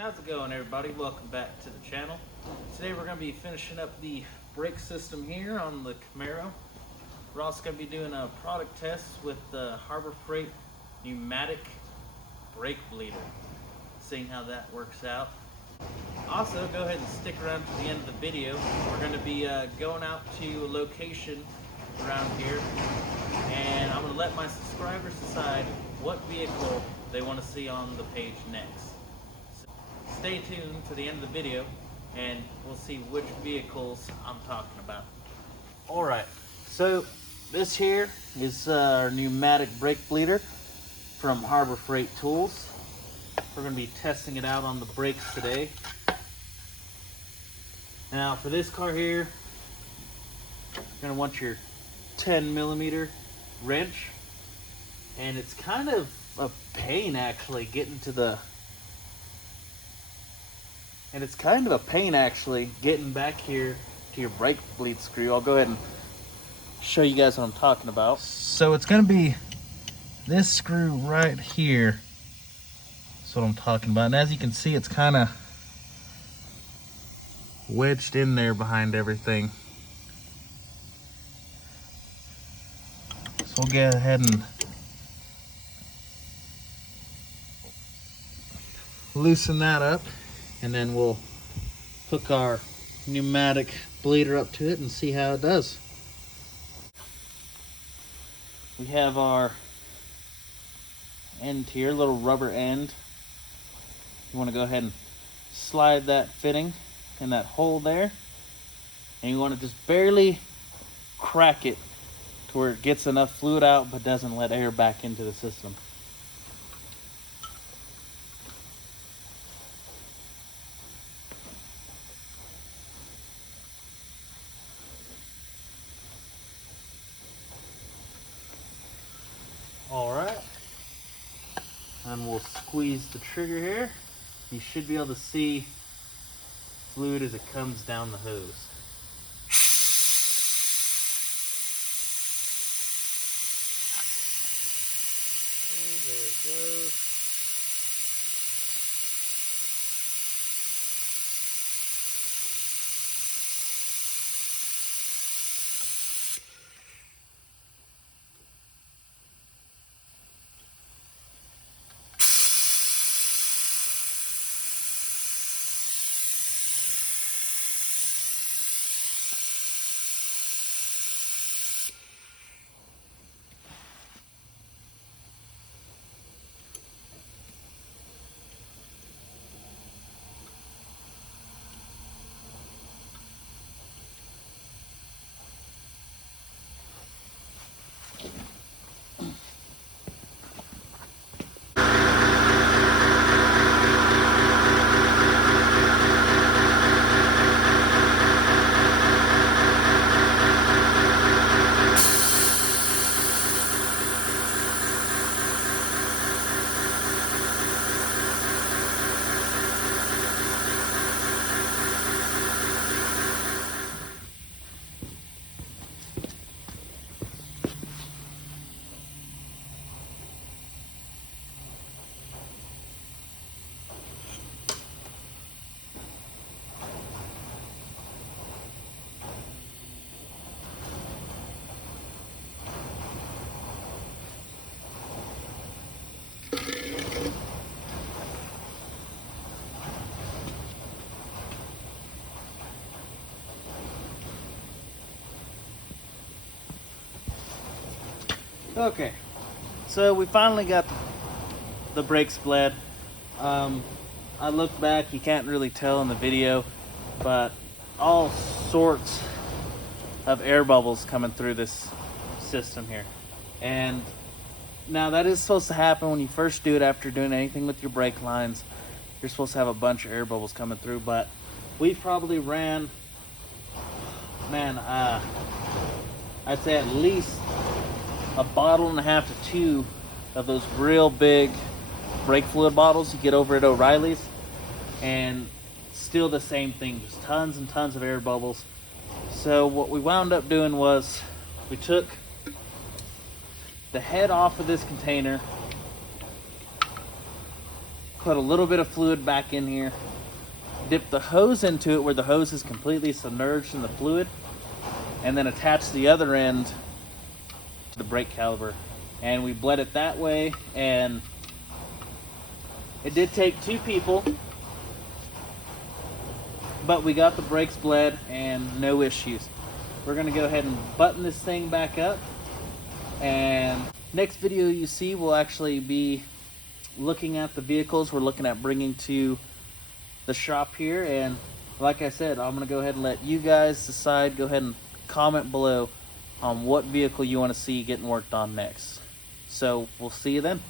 How's it going, everybody? Welcome back to the channel. Today we're going to be finishing up the brake system here on the Camaro. We're also going to be doing a product test with the Harbor Freight pneumatic brake bleeder, seeing how that works out. Also, go ahead and stick around to the end of the video. We're going to be going out to a location around here, and I'm going to let my subscribers decide what vehicle they want to see on the page next. Stay tuned to the end of the video and we'll see which vehicles I'm talking about. Alright, so this here is our pneumatic brake bleeder from Harbor Freight Tools. We're going to be testing it out on the brakes today. Now for this car here, you're going to want your 10mm wrench, and it's kind of a pain actually getting back here to your brake bleed screw. I'll go ahead and show you guys what I'm talking about. So it's going to be this screw right here. That's what I'm talking about. And as you can see, it's kind of wedged in there behind everything. So we'll go ahead and loosen that up, and then we'll hook our pneumatic bleeder up to it and see how it does. We have our end here, little rubber end. You want to go ahead and slide that fitting in that hole there, and you want to just barely crack it to where it gets enough fluid out but doesn't let air back into the system. Alright, and we'll squeeze the trigger here. You should be able to see fluid as it comes down the hose. And there it goes. Okay, so we finally got the brakes bled. I looked back, you can't really tell in the video, but all sorts of air bubbles coming through this system here. And now that is supposed to happen when you first do it after doing anything with your brake lines. You're supposed to have a bunch of air bubbles coming through, but we probably ran, I'd say at least a bottle and a half to two of those real big brake fluid bottles you get over at O'Reilly's, and still the same thing, just tons and tons of air bubbles. So what we wound up doing was we took the head off of this container, put a little bit of fluid back in here, dip the hose into it where the hose is completely submerged in the fluid, and then attach the other end to the brake caliper. And we bled it that way, and it did take 2 people, but we got the brakes bled and no issues. We're gonna go ahead and button this thing back up, and next video you see will actually be looking at the vehicles we're looking at bringing to the shop here. And like I said, I'm gonna go ahead and let you guys decide. Go ahead and comment below on what vehicle you want to see getting worked on next. So we'll see you then.